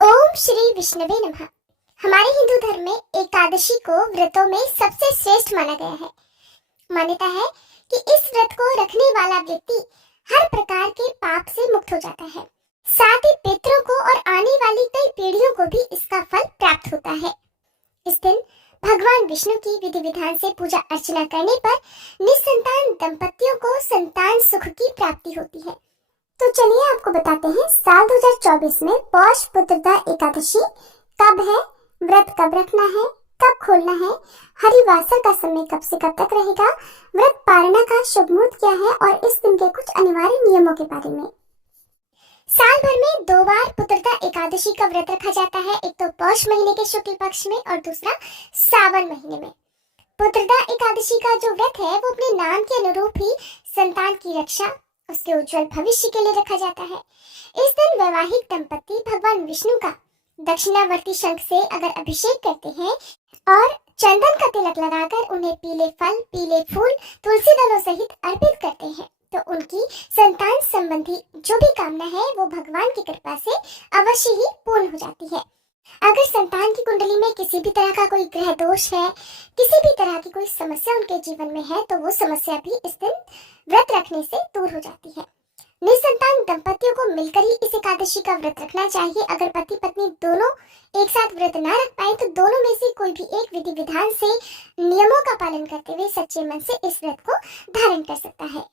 ओम श्री विष्णवे नमः। हमारे हिंदू धर्म में एकादशी को व्रतों में सबसे श्रेष्ठ माना गया है। मान्यता है कि इस व्रत को रखने वाला व्यक्ति हर प्रकार के पाप से मुक्त हो जाता है, साथ ही पितरों को और आने वाली कई पीढ़ियों को भी इसका फल प्राप्त होता है। इस दिन भगवान विष्णु की विधि विधान से पूजा अर्चना करने पर निसंतान दंपतियों को संतान सुख की प्राप्ति होती है। तो चलिए आपको बताते हैं साल 2024 में पौष पुत्रदा एकादशी कब है, व्रत कब रखना है, कब खोलना है, हरिवासर का समय कब से कब तक रहेगा, व्रत पारणा का शुभ मुहूर्त क्या है और इस दिन के कुछ अनिवार्य नियमों के बारे में। साल भर में 2 बार पुत्रदा एकादशी का व्रत रखा जाता है, एक तो पौष महीने के शुक्ल पक्ष में और दूसरा सावन महीने में। पुत्रदा एकादशी का जो व्रत है वो अपने नाम के अनुरूप ही संतान की रक्षा, उसके उज्जवल भविष्य के लिए रखा जाता है। इस दिन वैवाहिक दंपति भगवान विष्णु का दक्षिणावर्ती शंख से अगर अभिषेक करते हैं और चंदन का तिलक लगाकर उन्हें पीले फल, पीले फूल, तुलसी दलों सहित अर्पित करते हैं तो उनकी संतान संबंधी जो भी कामना है वो भगवान की कृपा से अवश्य ही पूर्ण हो जाती है। अगर संतान की कुंडली में किसी भी तरह का कोई ग्रह दोष है, किसी भी तरह की कोई समस्या उनके जीवन में है तो वो समस्या भी इस दिन व्रत रखने से दूर हो जाती है। निसंतान दंपतियों को मिलकर ही इस एकादशी का व्रत रखना चाहिए। अगर पति पत्नी दोनों एक साथ व्रत ना रख पाए तो दोनों में से कोई भी एक विधि विधान से नियमों का पालन करते हुए सच्चे मन से इस व्रत को धारण कर सकता है।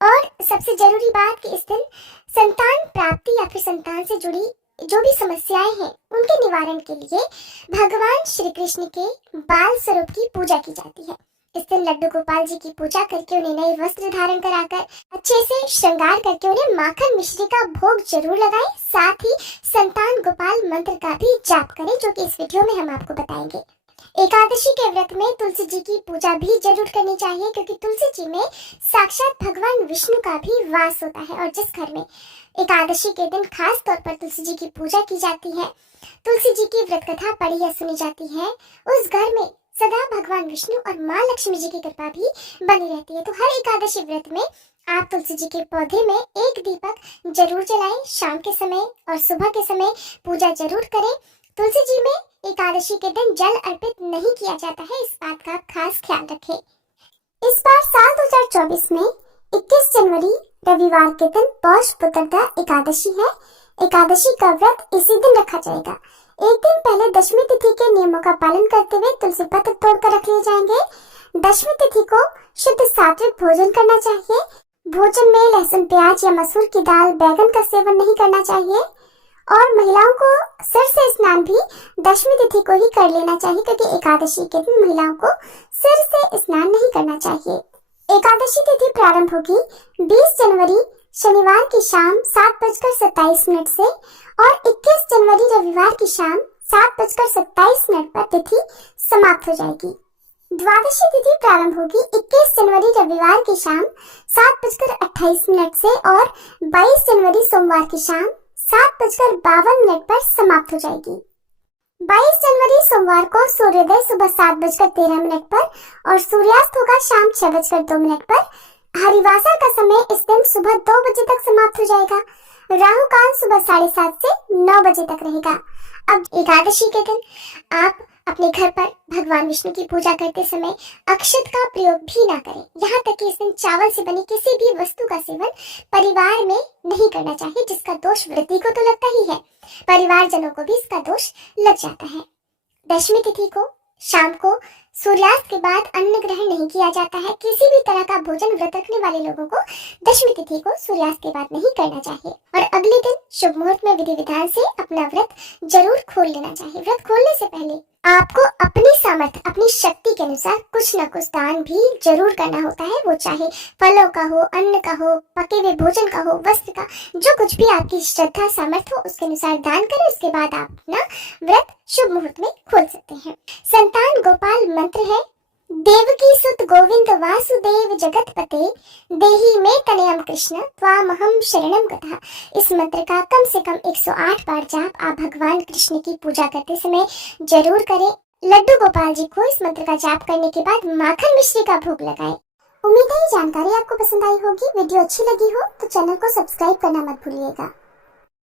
और सबसे जरूरी बात कि इस दिन संतान प्राप्ति या फिर संतान से जुड़ी जो भी समस्याएं हैं उनके निवारण के लिए भगवान श्री कृष्ण के बाल स्वरूप की पूजा की जाती है। इस दिन लड्डू गोपाल जी की पूजा करके उन्हें नए वस्त्र धारण कराकर अच्छे से श्रृंगार करके उन्हें माखन मिश्री का भोग जरूर लगाएं। साथ ही संतान गोपाल मंत्र का भी जाप करें जो कि इस वीडियो में हम आपको बताएंगे। एकादशी के व्रत में तुलसी जी की पूजा भी जरूर करनी चाहिए क्योंकि तुलसी जी में साक्षात भगवान विष्णु का भी वास होता है और जिस घर में एकादशी के दिन खास तौर पर तुलसी जी की पूजा की जाती है, तुलसी जी की व्रत कथा पढ़ी या सुनी जाती है, उस घर में सदा भगवान विष्णु और माँ लक्ष्मी जी की कृपा भी बनी रहती है। तो हर एकादशी व्रत में आप तुलसी जी के पौधे में एक दीपक जरूर जलाएं, शाम के समय और सुबह के समय पूजा जरूर करें। तुलसी जी में एकादशी के दिन जल अर्पित नहीं किया जाता है, इस बात का खास ख्याल रखें। इस बार साल 2024 में 21 जनवरी रविवार के दिन पौष पुत्रदा एकादशी है। एकादशी का व्रत इसी दिन रखा जाएगा। एक दिन पहले दशमी तिथि के नियमों का पालन करते हुए तुलसी पत्र तोड़कर रख लिए जाएंगे। दशमी तिथि को शुद्ध सात्विक भोजन करना चाहिए। भोजन में लहसुन, प्याज या मसूर की दाल, बैगन का सेवन नहीं करना चाहिए और महिलाओं को सिर से स्नान भी दशमी तिथि को ही कर लेना चाहिए क्योंकि एकादशी के दिन महिलाओं को सिर से स्नान नहीं करना चाहिए। एकादशी तिथि प्रारंभ होगी 20 जनवरी शनिवार की शाम 7:27 से और 21 जनवरी रविवार की शाम 7:27 पर तिथि समाप्त हो जाएगी। द्वादशी तिथि प्रारंभ होगी 21 जनवरी रविवार की शाम 7:28 से और 22 जनवरी सोमवार की शाम 7:52 पर समाप्त हो जाएगी। 22 जनवरी सोमवार को सूर्योदय सुबह 7:13 पर और सूर्यास्त होगा शाम 6:02 पर। हरिवासर का समय इस दिन सुबह 2 बजे तक समाप्त हो जाएगा। राहु काल सुबह 7:30 से 9 बजे तक रहेगा। अब एकादशी के दिन आप अपने घर पर भगवान विष्णु की पूजा करते समय अक्षत का प्रयोग भी ना करें। यहाँ तक कि इस दिन चावल से बनी किसी भी वस्तु का सेवन परिवार में नहीं करना चाहिए, जिसका दोष व्रती को तो लगता ही है, परिवारजनों को भी इसका दोष लग जाता है। दशमी तिथि को शाम को सूर्यास्त के बाद अन्न ग्रहण नहीं किया जाता है। किसी भी तरह का भोजन व्रत रखने वाले लोगों को दशमी तिथि को सूर्यास्त के बाद नहीं करना चाहिए और अगले दिन शुभ मुहूर्त में विधि विधान से अपना व्रत जरूर खोल लेना चाहिए। व्रत खोलने से पहले आपको अपनी सामर्थ्य, अपनी शक्ति के अनुसार कुछ न कुछ दान भी जरूर करना होता है। वो चाहे फलों का हो, अन्न का हो, पके हुए भोजन का हो, वस्त्र का, जो कुछ भी आपकी श्रद्धा सामर्थ्य हो उसके अनुसार दान करें। उसके बाद आप अपना व्रत शुभ मुहूर्त में खोल सकते हैं। संतान गोपाल मंत्र है, देवकी सुत गोविंद वासुदेव जगतपते देहि में तनयम कृष्ण त्वामहम शरणम गतः। इस मंत्र का कम से कम 108 बार जाप आप भगवान कृष्ण की पूजा करते समय जरूर करें। लड्डू गोपाल जी को इस मंत्र का जाप करने के बाद माखन मिश्री का भोग लगाएं। उम्मीद है ये जानकारी आपको पसंद आई होगी। वीडियो अच्छी लगी हो तो चैनल को सब्सक्राइब करना मत भूलिएगा।